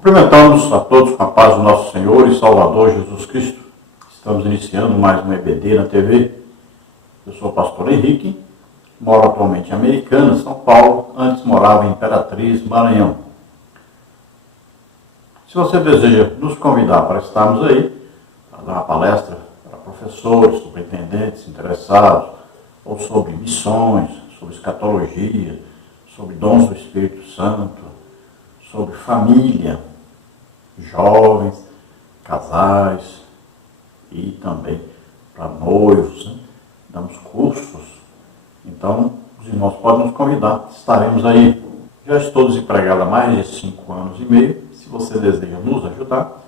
Cumprimentamos a todos com a paz do nosso Senhor e Salvador Jesus Cristo. Estamos iniciando mais um EBD na TV. Eu sou o pastor Henrique, moro atualmente em Americana, São Paulo. Antes morava em Imperatriz, Maranhão. Se você deseja nos convidar para estarmos aí, para dar uma palestra para professores, superintendentes interessados, ou sobre missões, sobre escatologia, sobre dons do Espírito Santo, sobre família, jovens, casais e também para noivos, né? Damos cursos. Então, os irmãos podem nos convidar, estaremos aí. Já estou desempregado há mais de 5 anos e meio. Se você deseja nos ajudar,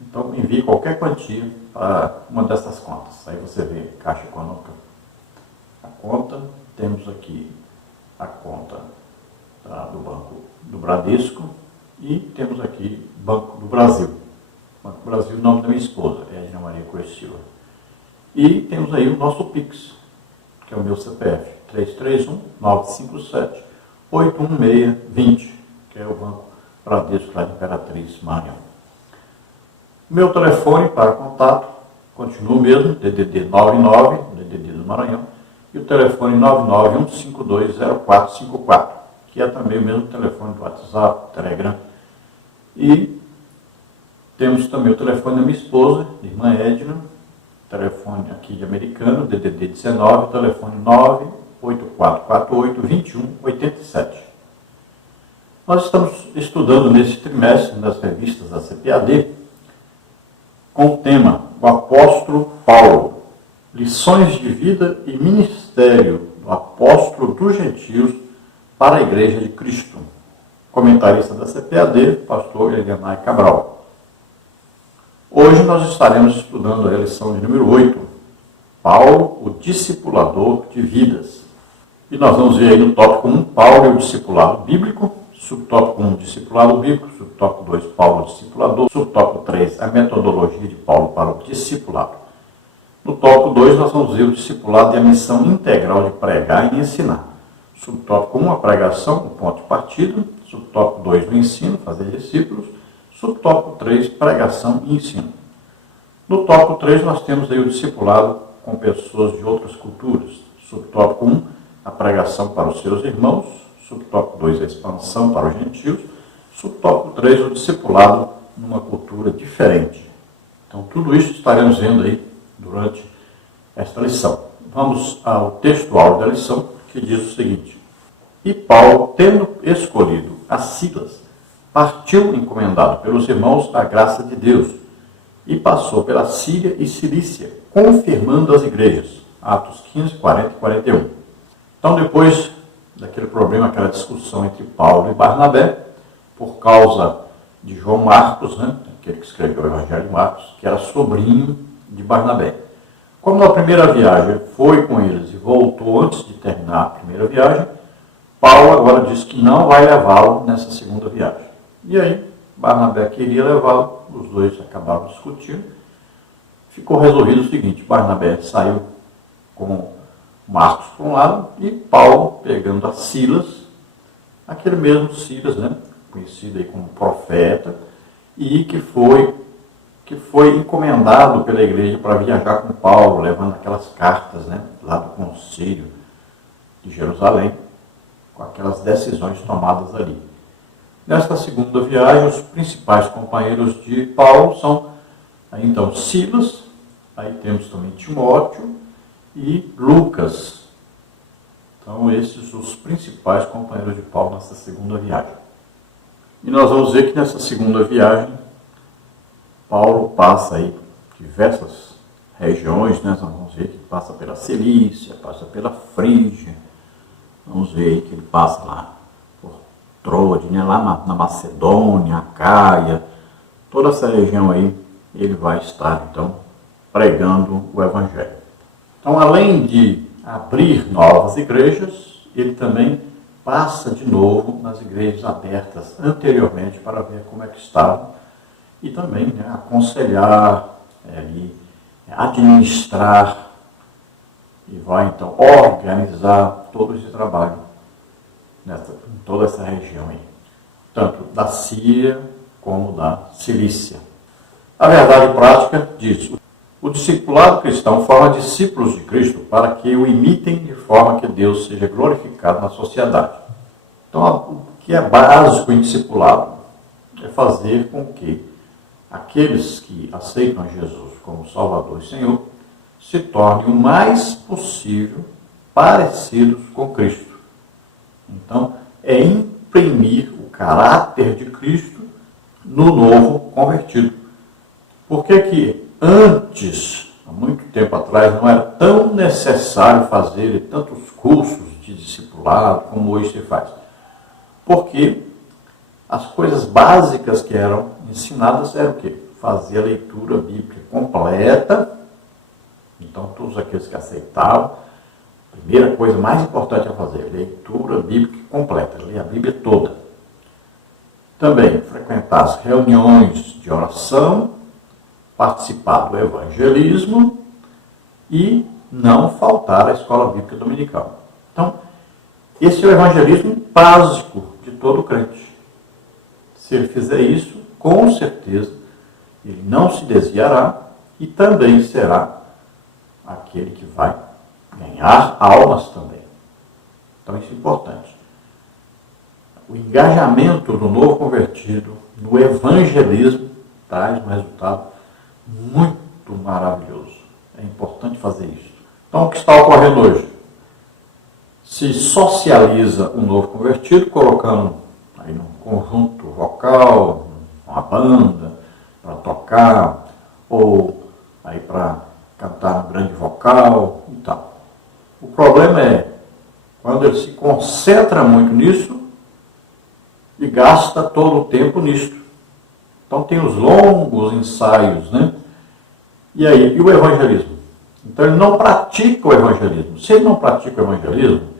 então envie qualquer quantia para uma dessas contas. Aí você vê Caixa Econômica, a conta, temos aqui a conta do Banco do Bradesco e temos aqui Banco do Brasil. Banco do Brasil, o nome da minha esposa, é Edna Maria Coelho Silva. E temos aí o nosso Pix, que é o meu CPF, 331-957-81620, que é o Banco Bradesco lá de Imperatriz, Maranhão. Meu telefone para contato continua o mesmo, DDD 99, DDD do Maranhão, e o telefone 991520454, que é também o mesmo telefone do WhatsApp, Telegram. E temos também o telefone da minha esposa, irmã Edna, telefone aqui de Americano, DDD 19, telefone 98448-2187. Nós estamos estudando nesse trimestre, nas revistas da CPAD, com o tema O Apóstolo Paulo, lições de vida e ministério do apóstolo dos gentios para a Igreja de Cristo. Comentarista da CPAD, pastor Elianai Cabral. Hoje nós estaremos estudando a lição de número 8, Paulo, o discipulador de vidas. E nós vamos ver aí no tópico 1, Paulo e o discipulado bíblico, subtópico 1, discipulado bíblico, subtópico 2, Paulo, o discipulador, subtópico 3, a metodologia de Paulo para o discipulado. No tópico 2, nós vamos ver o discipulado e a missão integral de pregar e ensinar. Subtópico 1, a pregação, o ponto de partida. Subtópico 2, o ensino, fazer discípulos. Subtópico 3, pregação e ensino. No tópico 3, nós temos aí o discipulado com pessoas de outras culturas. Subtópico 1, a pregação para os seus irmãos. Subtópico 2, a expansão para os gentios. Subtópico 3, o discipulado numa cultura diferente. Então, tudo isso estaremos vendo aí durante esta lição. Vamos ao textual da lição, que diz o seguinte: E Paulo, tendo escolhido a Silas, partiu encomendado pelos irmãos da graça de Deus, e passou pela Síria e Cilícia, confirmando as igrejas. Atos 15, 40 e 41. Então, depois daquele problema, aquela discussão entre Paulo e Barnabé, por causa de João Marcos, né, aquele que escreveu o Evangelho de Marcos, que era sobrinho de Barnabé. Como na primeira viagem foi com eles e voltou antes de terminar a primeira viagem, Paulo agora diz que não vai levá-lo nessa segunda viagem. E aí, Barnabé queria levá-lo, os dois acabaram discutindo. Ficou resolvido o seguinte: Barnabé saiu com Marcos para um lado e Paulo pegando a Silas, aquele mesmo Silas, né, conhecido aí como profeta, e que foi encomendado pela igreja para viajar com Paulo, levando aquelas cartas, né, lá do concílio de Jerusalém, com aquelas decisões tomadas ali. Nesta segunda viagem, os principais companheiros de Paulo são, aí, então, Silas, aí temos também Timóteo e Lucas. Então, esses os principais companheiros de Paulo nessa segunda viagem. E nós vamos ver que nessa segunda viagem, Paulo passa aí diversas regiões, né? Nós vamos ver que passa pela Cilícia, passa pela Frígia. Vamos ver aí que ele passa lá por Troade, né? Lá na Macedônia, Acaia, toda essa região aí, ele vai estar, então, pregando o Evangelho. Então, além de abrir novas igrejas, ele também passa de novo nas igrejas abertas anteriormente para ver como é que estavam e também, né, aconselhar, administrar e vai então organizar todo esse trabalho em toda essa região aí, tanto da Síria como da Cilícia. A verdade prática diz: o discipulado cristão forma discípulos de Cristo para que o imitem de forma que Deus seja glorificado na sociedade. Então, o que é básico em discipulado é fazer com que aqueles que aceitam Jesus como Salvador e Senhor se tornem o mais possível parecidos com Cristo. Então, é imprimir o caráter de Cristo no novo convertido. Por que antes, há muito tempo atrás, não era tão necessário fazer tantos cursos de discipulado como hoje se faz? Porque as coisas básicas que eram ensinadas eram o quê? Fazer a leitura bíblica completa. Então, todos aqueles que aceitavam, a primeira coisa mais importante a fazer, leitura bíblica completa, ler a Bíblia toda. Também frequentar as reuniões de oração, participar do evangelismo e não faltar à escola bíblica dominical. Então, esse é o evangelismo básico de todo crente. Se ele fizer isso, com certeza, ele não se desviará e também será aquele que vai ganhar almas também. Então, isso é importante. O engajamento do novo convertido no evangelismo traz um resultado muito maravilhoso. É importante fazer isso. Então, o que está ocorrendo hoje? Se socializa o novo convertido, colocando aí num conjunto vocal, uma banda, para tocar, ou aí para cantar um grande vocal e tal. O problema é quando ele se concentra muito nisso e gasta todo o tempo nisso. Então tem os longos ensaios, né? E aí, e o evangelismo? Então ele não pratica o evangelismo. Se ele não pratica o evangelismo,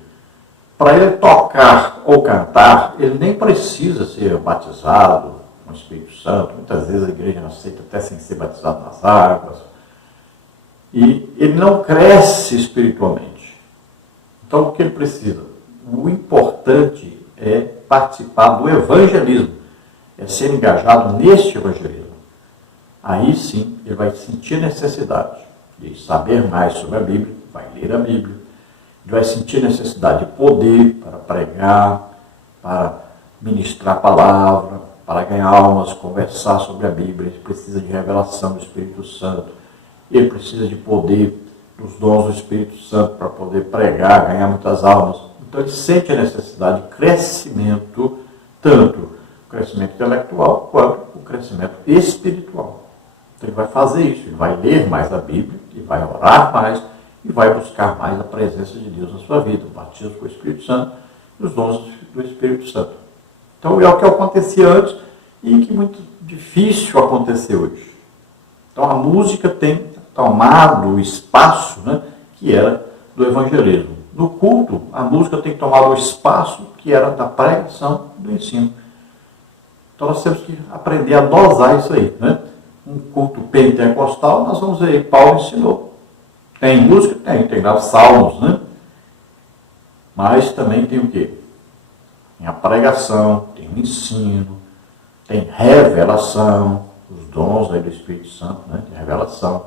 para ele tocar ou cantar, ele nem precisa ser batizado com o Espírito Santo. Muitas vezes a igreja aceita até sem ser batizado nas águas. E ele não cresce espiritualmente. Então o que ele precisa? O importante é participar do evangelismo, é ser engajado neste evangelismo. Aí sim ele vai sentir necessidade de saber mais sobre a Bíblia, vai ler a Bíblia, ele vai sentir necessidade de poder para pregar, para ministrar a palavra, para ganhar almas, conversar sobre a Bíblia. Ele precisa de revelação do Espírito Santo, ele precisa de poder dos dons do Espírito Santo para poder pregar, ganhar muitas almas. Então ele sente a necessidade de crescimento, tanto o crescimento intelectual quanto o crescimento espiritual. Então ele vai fazer isso, ele vai ler mais a Bíblia, ele vai orar mais e vai buscar mais a presença de Deus na sua vida, o batismo com o Espírito Santo e os dons do Espírito Santo. Então é o que acontecia antes e que é muito difícil acontecer hoje. Então a música tem tomado o espaço, né, que era do evangelismo. No culto, a música tem tomado o espaço que era da pregação, do ensino. Então nós temos que aprender a dosar isso aí, né? Um culto pentecostal, nós vamos ver, Paulo ensinou. Tem música? Tem lá salmos, né? Mas também tem o quê? Tem a pregação, tem o ensino, tem revelação, os dons aí do Espírito Santo, né? Tem revelação.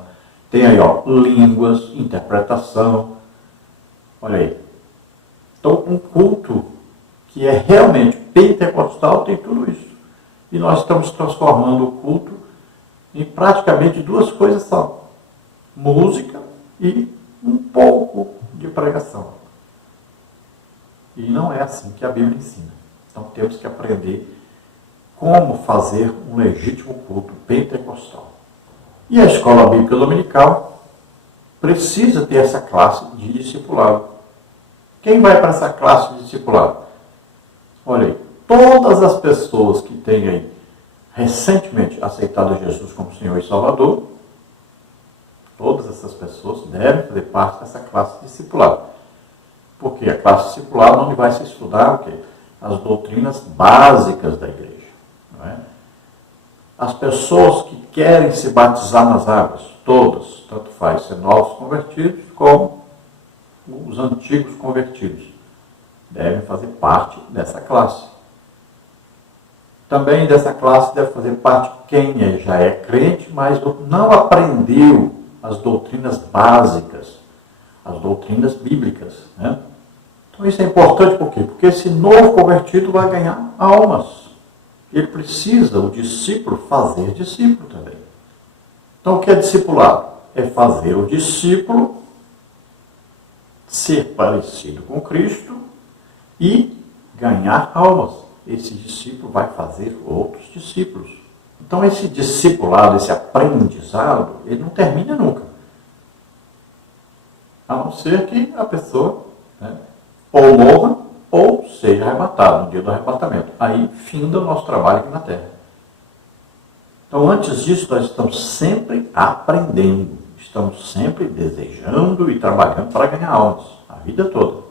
Tem aí, ó, línguas, interpretação. Olha aí. Então, um culto que é realmente pentecostal tem tudo isso. E nós estamos transformando o culto em praticamente duas coisas só: música e um pouco de pregação. E não é assim que a Bíblia ensina. Então temos que aprender como fazer um legítimo culto pentecostal. E a escola bíblica dominical precisa ter essa classe de discipulado. Quem vai para essa classe de discipulado? Olha aí, todas as pessoas que têm aí recentemente aceitado Jesus como Senhor e Salvador, todas essas pessoas devem fazer parte dessa classe de discipulado. Porque a classe de discipulado onde vai se estudar o quê? As doutrinas básicas da igreja. Não é? As pessoas que querem se batizar nas águas, todas, tanto faz ser novos convertidos como os antigos convertidos, devem fazer parte dessa classe. Também dessa classe deve fazer parte quem já é crente, mas não aprendeu as doutrinas básicas, as doutrinas bíblicas, né? Então isso é importante por quê? Porque esse novo convertido vai ganhar almas. Ele precisa, o discípulo, fazer discípulo também. Então o que é discipulado? É fazer o discípulo ser parecido com Cristo e ganhar almas. Esse discípulo vai fazer outros discípulos. Então esse discipulado, esse aprendizado, ele não termina nunca. A não ser que a pessoa, né, ou morra ou seja arrebatado no dia do arrebatamento. Aí finda o nosso trabalho aqui na Terra. Então antes disso nós estamos sempre aprendendo, estamos sempre desejando e trabalhando para ganhar almas, a vida toda.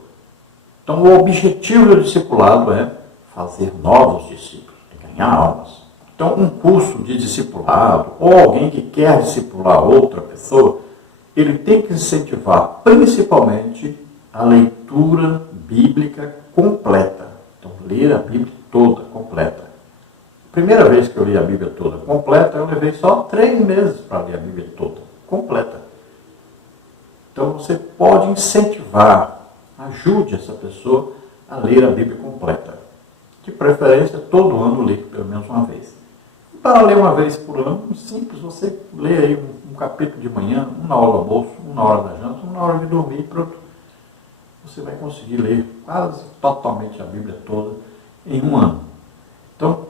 Então o objetivo do discipulado é fazer novos discípulos, é ganhar almas. Então um curso de discipulado, ou alguém que quer discipular outra pessoa, ele tem que incentivar principalmente a leitura bíblica completa. Então ler a Bíblia toda, completa. Primeira vez que eu li a Bíblia toda completa, eu levei só 3 meses para ler a Bíblia toda, completa. Então você pode incentivar, ajude essa pessoa a ler a Bíblia completa. De preferência, todo ano ler pelo menos uma vez. E para ler uma vez por ano, simples, você lê aí um capítulo de manhã, um na hora do almoço, um na hora da janta, um na hora de dormir e pronto. Você vai conseguir ler quase totalmente a Bíblia toda em um ano. Então,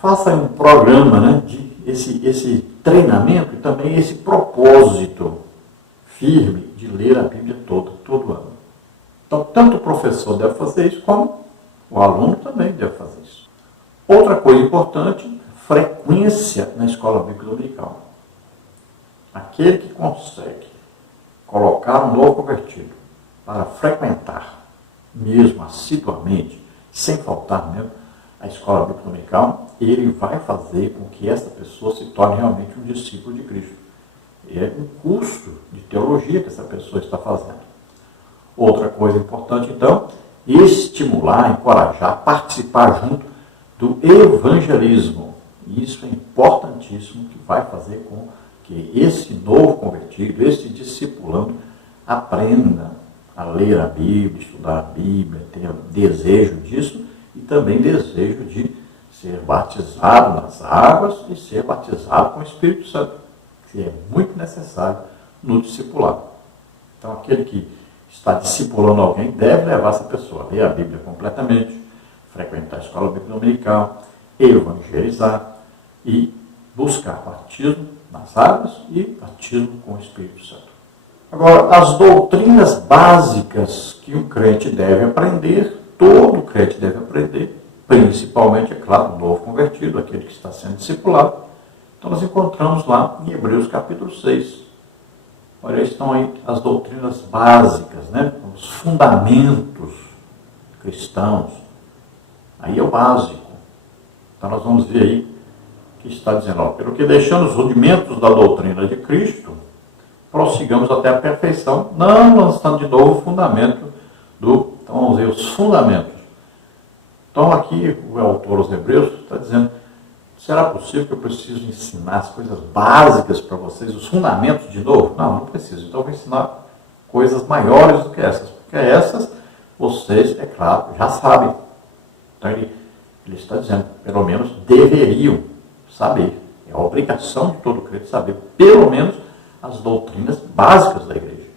faça um programa, né, de esse treinamento e também esse propósito firme de ler a Bíblia toda, todo ano. Então, tanto o professor deve fazer isso, como o aluno também deve fazer isso. Outra coisa importante, frequência na escola bíblica dominical. Aquele que consegue colocar um novo convertido para frequentar, mesmo assiduamente, sem faltar mesmo, a escola bíblica dominical, ele vai fazer com que essa pessoa se torne realmente um discípulo de Cristo. É um curso de teologia que essa pessoa está fazendo. Outra coisa importante, então, estimular, encorajar, participar junto do evangelismo. Isso é importantíssimo, que vai fazer com que esse novo convertido, esse discipulando, aprenda a ler a Bíblia, estudar a Bíblia, tenha desejo disso e também desejo de ser batizado nas águas e ser batizado com o Espírito Santo, que é muito necessário no discipulado. Então, aquele que está discipulando alguém deve levar essa pessoa a ler a Bíblia completamente, frequentar a escola bíblica dominical, evangelizar e buscar batismo nas águas e batismo com o Espírito Santo. Agora, as doutrinas básicas que um crente deve aprender, todo crente deve aprender, principalmente, é claro, o novo convertido, aquele que está sendo discipulado. Então, nós encontramos lá em Hebreus capítulo 6. Olha, estão aí as doutrinas básicas, né? Os fundamentos cristãos. Aí é o básico. Então, nós vamos ver aí que está dizendo, ó, pelo que deixando os rudimentos da doutrina de Cristo, prossigamos até a perfeição, não lançando de novo o fundamento do... Então, vamos ver os fundamentos. Então, aqui o autor aos Hebreus está dizendo, será possível que eu preciso ensinar as coisas básicas para vocês, os fundamentos de novo? Não, não preciso. Então, eu vou ensinar coisas maiores do que essas, porque essas vocês, é claro, já sabem. Então, ele está dizendo, pelo menos deveriam saber. É a obrigação de todo crente saber, pelo menos, as doutrinas básicas da igreja.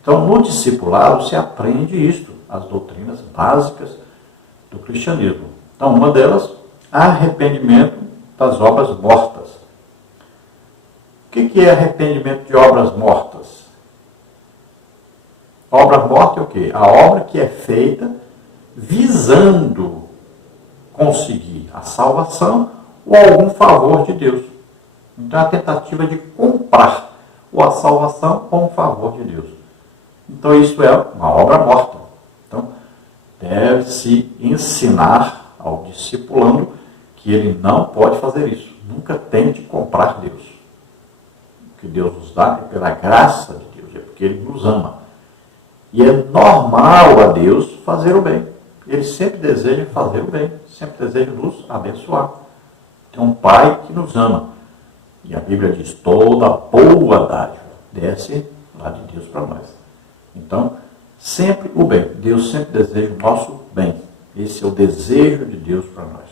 Então, no discipulado se aprende isto, as doutrinas básicas do cristianismo. Então, uma delas, arrependimento das obras mortas. O que é arrependimento de obras mortas? Obra morta é o quê? A obra que é feita visando conseguir a salvação ou algum favor de Deus. Então, é a tentativa de comprar ou a salvação ou um favor de Deus. Então, isso é uma obra morta. Então, deve-se ensinar ao discipulando que ele não pode fazer isso. Nunca tente comprar Deus. O que Deus nos dá é pela graça de Deus, é porque Ele nos ama. E é normal a Deus fazer o bem. Ele sempre deseja fazer o bem, sempre deseja nos abençoar. tem um Pai que nos ama. E a Bíblia diz, toda boa dádiva desce lá de Deus para nós. Então, sempre o bem. Deus sempre deseja o nosso bem. Esse é o desejo de Deus para nós.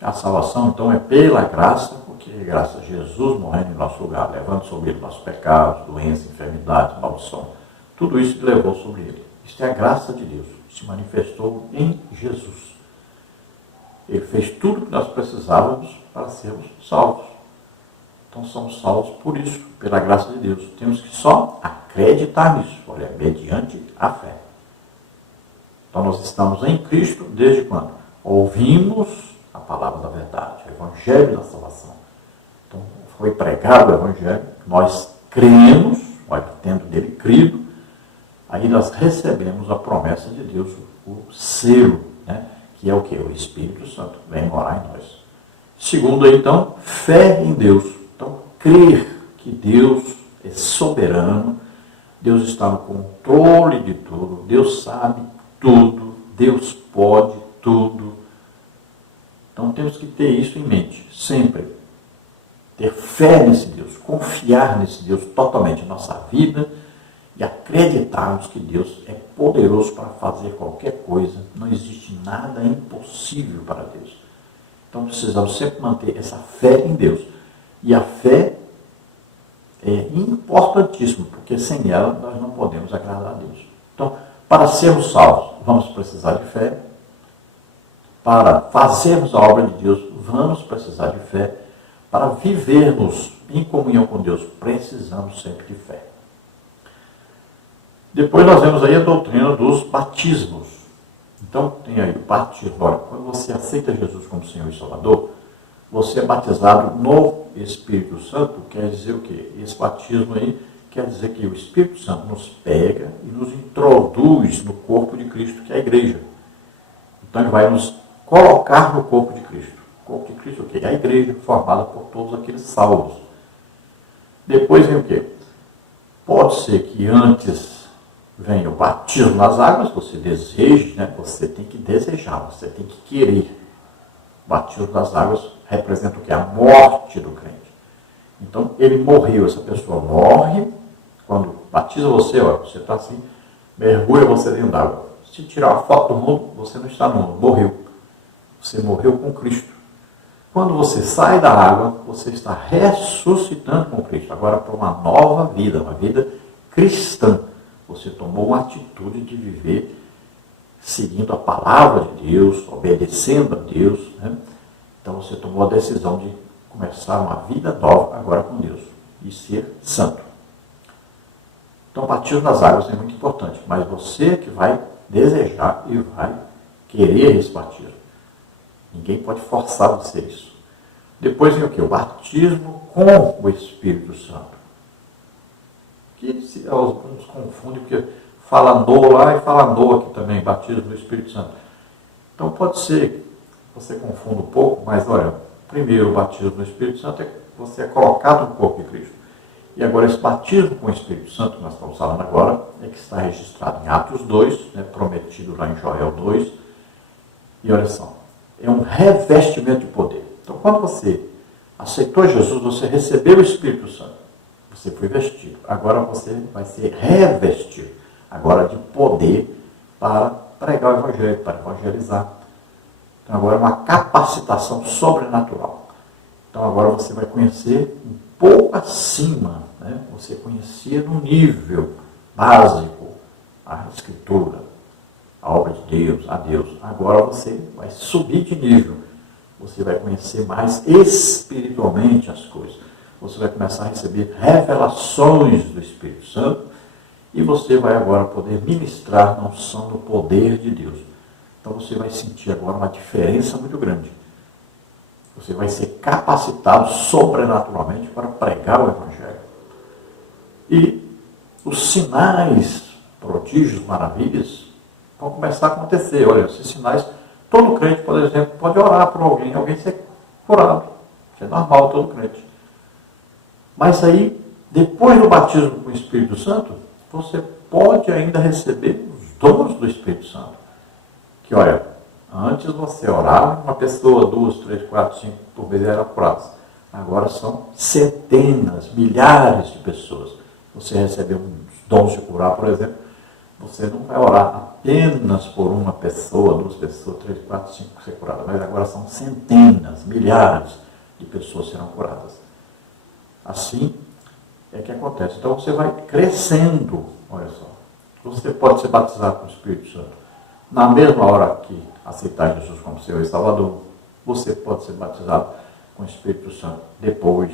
A salvação, então, é pela graça, porque graças a Jesus morrendo em nosso lugar, levando sobre ele nossos pecados, doença, enfermidade, maldição. Tudo isso que levou sobre ele. Isto é a graça de Deus. Se manifestou em Jesus. Ele fez tudo o que nós precisávamos para sermos salvos. Então somos salvos por isso, pela graça de Deus. Temos que só acreditar nisso, olha, mediante a fé. Então nós estamos em Cristo desde quando? Ouvimos a palavra da verdade, o Evangelho da salvação. Então foi pregado o Evangelho, nós cremos, olha, tendo nele crido, aí nós recebemos a promessa de Deus, o selo, né? Que é o que? O Espírito Santo vem morar em nós. Segundo, então, fé em Deus. Então, crer que Deus é soberano, Deus está no controle de tudo, Deus sabe tudo, Deus pode tudo. Então, temos que ter isso em mente, sempre. Ter fé nesse Deus, confiar nesse Deus totalmente em nossa vida e acreditarmos que Deus é poderoso para fazer qualquer coisa. Não existe nada impossível para Deus. Então, precisamos sempre manter essa fé em Deus. E a fé é importantíssima, porque sem ela nós não podemos agradar a Deus. Então, para sermos salvos, vamos precisar de fé. Para fazermos a obra de Deus, vamos precisar de fé. Para vivermos em comunhão com Deus, precisamos sempre de fé. Depois nós vemos aí a doutrina dos batismos. Então, tem aí o batismo. Olha, quando você aceita Jesus como Senhor e Salvador, você é batizado no Espírito Santo, quer dizer o quê? Esse batismo aí quer dizer que o Espírito Santo nos pega e nos introduz no corpo de Cristo, que é a igreja. Então ele vai nos colocar no corpo de Cristo. O corpo de Cristo é o quê? É a igreja formada por todos aqueles salvos. Depois vem o quê? Pode ser que antes venha o batismo nas águas, você deseje, né? Você tem que desejar, você tem que querer. O batismo nas águas representa o que? A morte do crente. Então, ele morreu, essa pessoa morre, quando batiza você, ó, você está assim, mergulha você dentro d'água. Se tirar uma foto do mundo, você não está no mundo, morreu. Você morreu com Cristo. Quando você sai da água, você está ressuscitando com Cristo, agora para uma nova vida, uma vida cristã. Você tomou uma atitude de viver seguindo a palavra de Deus, obedecendo a Deus, né? Então você tomou a decisão de começar uma vida nova agora com Deus e ser santo. Então o batismo nas águas é muito importante, mas você que vai desejar e vai querer esse batismo. Ninguém pode forçar você isso. Depois vem o quê? O batismo com o Espírito Santo. Que alguns confundem, porque fala no lá e fala no aqui também, batismo do Espírito Santo. Então pode ser que você confunda um pouco, mas olha, primeiro o batismo do Espírito Santo é que você é colocado no corpo de Cristo. E agora esse batismo com o Espírito Santo, que nós estamos falando agora, é que está registrado em Atos 2, né, prometido lá em Joel 2. E olha só, é um revestimento de poder. Então quando você aceitou Jesus, você recebeu o Espírito Santo. Você foi vestido. Agora você vai ser revestido. Agora de poder para pregar o Evangelho, para evangelizar. Então agora é uma capacitação sobrenatural. Então agora você vai conhecer um pouco acima, né? Você conhecia no nível básico a Escritura, a obra de Deus, a Deus. Agora você vai subir de nível. Você vai conhecer mais espiritualmente as coisas. Você vai começar a receber revelações do Espírito Santo e você vai agora poder ministrar na unção do poder de Deus. Então você vai sentir agora uma diferença muito grande. Você vai ser capacitado sobrenaturalmente para pregar o Evangelho. E os sinais, prodígios, maravilhas vão começar a acontecer. Olha, esses sinais, todo crente, por exemplo, pode orar por alguém ser curado. Isso é normal, todo crente. Mas aí, depois do batismo com o Espírito Santo, você pode ainda receber os dons do Espírito Santo. Que olha, Antes você orava, uma pessoa, 2, 3, 4, 5 por vez eram curadas. Agora são centenas, milhares de pessoas. Você recebeu uns dons de curar, por exemplo, você não vai orar apenas por uma pessoa, 2 pessoas, 3, 4, 5 ser curadas, mas agora são centenas, milhares de pessoas serão curadas. Assim é que acontece. Então você vai crescendo, olha só. Você pode ser batizado com o Espírito Santo na mesma hora que aceitar Jesus como Senhor e Salvador. Você pode ser batizado com o Espírito Santo depois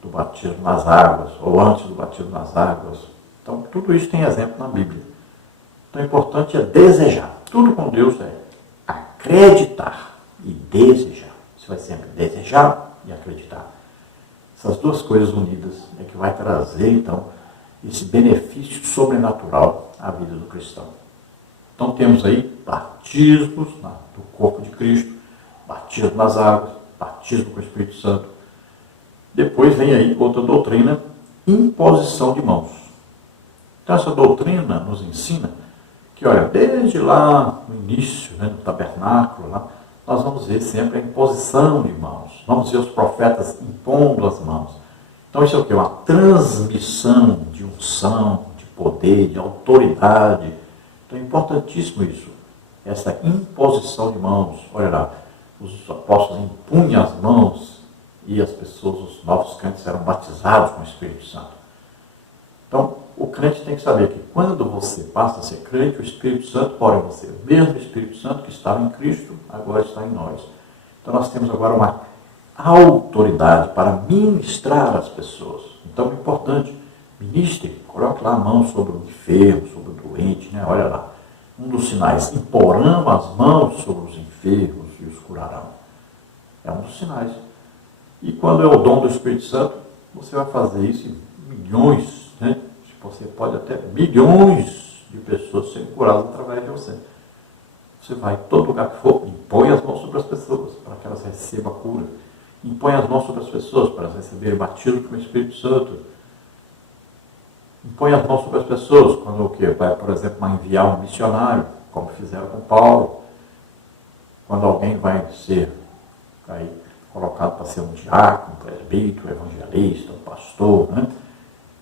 do batismo nas águas, ou antes do batismo nas águas. Então, tudo isso tem exemplo na Bíblia. Então, o importante é desejar. Tudo com Deus é acreditar e desejar. Você vai sempre desejar e acreditar. Essas duas coisas unidas é que vai trazer, então, esse benefício sobrenatural à vida do cristão. Então, temos aí batismos do corpo de Cristo, batismo nas águas, batismo com o Espírito Santo. Depois vem aí outra doutrina, imposição de mãos. Então, essa doutrina nos ensina que, olha, desde lá no início, no tabernáculo, lá, nós vamos ver sempre a imposição de mãos. Vamos ver os profetas impondo as mãos. Então, isso é o quê? Uma transmissão de unção, de poder, de autoridade. Então, é importantíssimo isso. Essa imposição de mãos. Olha lá, os apóstolos impunham as mãos e as pessoas, os novos crentes, eram batizados com o Espírito Santo. Então, o crente tem que saber que quando você passa a ser crente, o Espírito Santo mora em você. O mesmo Espírito Santo que estava em Cristo, agora está em nós. Então, nós temos agora uma autoridade para ministrar as pessoas. Então, é importante, ministre, coloque lá a mão sobre o enfermo, sobre o doente, né? Olha lá, um dos sinais, imporão as mãos sobre os enfermos e os curarão. É um dos sinais. E quando é o dom do Espírito Santo, você vai fazer isso em milhões, né? Você pode até milhões de pessoas serem curadas através de você. Você vai em todo lugar que for, impõe as mãos sobre as pessoas para que elas recebam a cura. Impõe as mãos sobre as pessoas para elas receberem batismo com o Espírito Santo. Impõe as mãos sobre as pessoas quando o quê? Vai, por exemplo, enviar um missionário, como fizeram com Paulo. Quando alguém vai ser aí, colocado para ser um diácono, um presbítero, um evangelista, um pastor, né?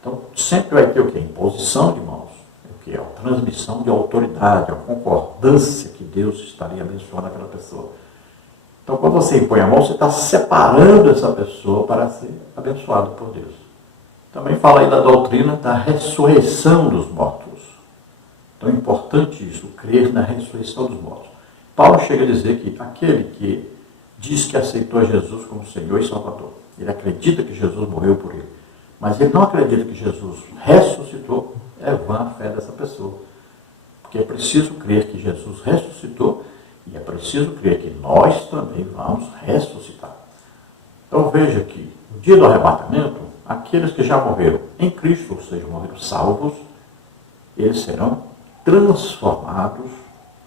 Então, sempre vai ter o quê? Imposição de mãos. O quê? A transmissão de autoridade, a concordância que Deus estaria abençoando aquela pessoa. Então, quando você impõe a mão, você está separando essa pessoa para ser abençoado por Deus. Também fala aí da doutrina da ressurreição dos mortos. Então, é importante isso, crer na ressurreição dos mortos. Paulo chega a dizer que aquele que diz que aceitou Jesus como Senhor e Salvador, ele acredita que Jesus morreu por ele, mas ele não acredita que Jesus ressuscitou, é vã a fé dessa pessoa. Porque é preciso crer que Jesus ressuscitou e é preciso crer que nós também vamos ressuscitar. Então veja que no dia do arrebatamento, aqueles que já morreram em Cristo, ou seja, morreram salvos, eles serão transformados,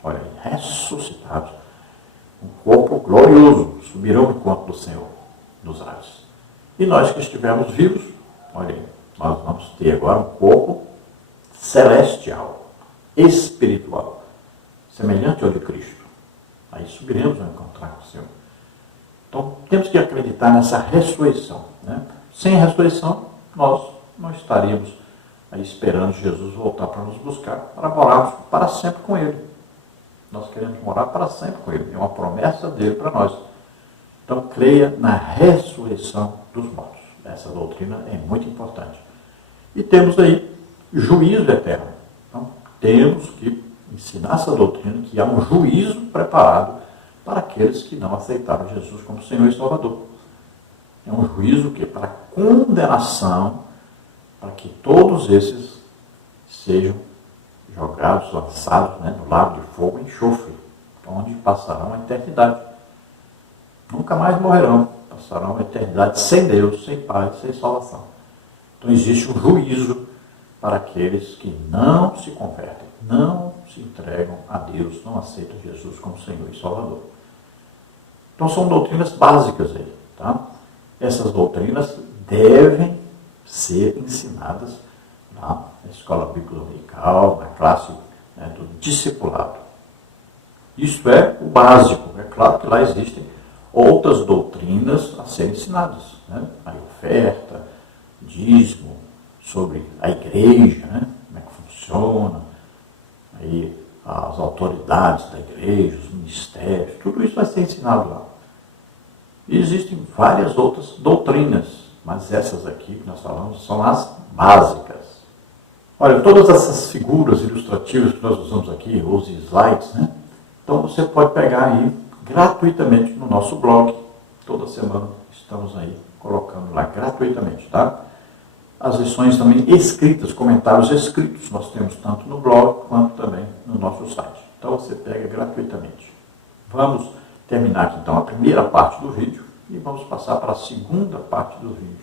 olha aí, ressuscitados, um corpo glorioso, subirão ao encontro do Senhor nos ares. E nós que estivermos vivos, olha aí, nós vamos ter agora um corpo celestial, espiritual, semelhante ao de Cristo. Aí subiremos ao encontrar com o Senhor. Então, temos que acreditar nessa ressurreição, né? Sem ressurreição, nós não estaríamos aí esperando Jesus voltar para nos buscar, para morarmos para sempre com Ele. Nós queremos morar para sempre com Ele. É uma promessa dele para nós. Então, creia na ressurreição dos mortos. Essa doutrina é muito importante. E temos aí juízo eterno. Então, temos que ensinar essa doutrina que há um juízo preparado para aqueles que não aceitaram Jesus como Senhor e Salvador. É um juízo que para condenação, para que todos esses sejam jogados, lançados, né, no lago de fogo e enxofre, onde passarão a eternidade. Nunca mais morrerão, passarão a eternidade sem Deus, sem paz, sem salvação. Então existe um juízo para aqueles que não se convertem, não se entregam a Deus, não aceitam Jesus como Senhor e Salvador. Então são doutrinas básicas aí, tá? Essas doutrinas devem ser ensinadas na escola bíblica dominical, na classe, né, do discipulado. Isso é o básico. É claro que lá existem outras doutrinas a serem ensinadas, né? A oferta, dízimo, sobre a igreja, né? Como é que funciona, aí as autoridades da igreja, os ministérios, tudo isso vai ser ensinado lá. E existem várias outras doutrinas, mas essas aqui que nós falamos são as básicas. Olha, todas essas figuras ilustrativas que nós usamos aqui, os slides, né? Então você pode pegar aí gratuitamente no nosso blog. Toda semana estamos aí colocando lá gratuitamente, tá? As lições também escritas, comentários escritos, nós temos tanto no blog quanto também no nosso site. Então você pega gratuitamente. Vamos terminar aqui então a primeira parte do vídeo e vamos passar para a segunda parte do vídeo.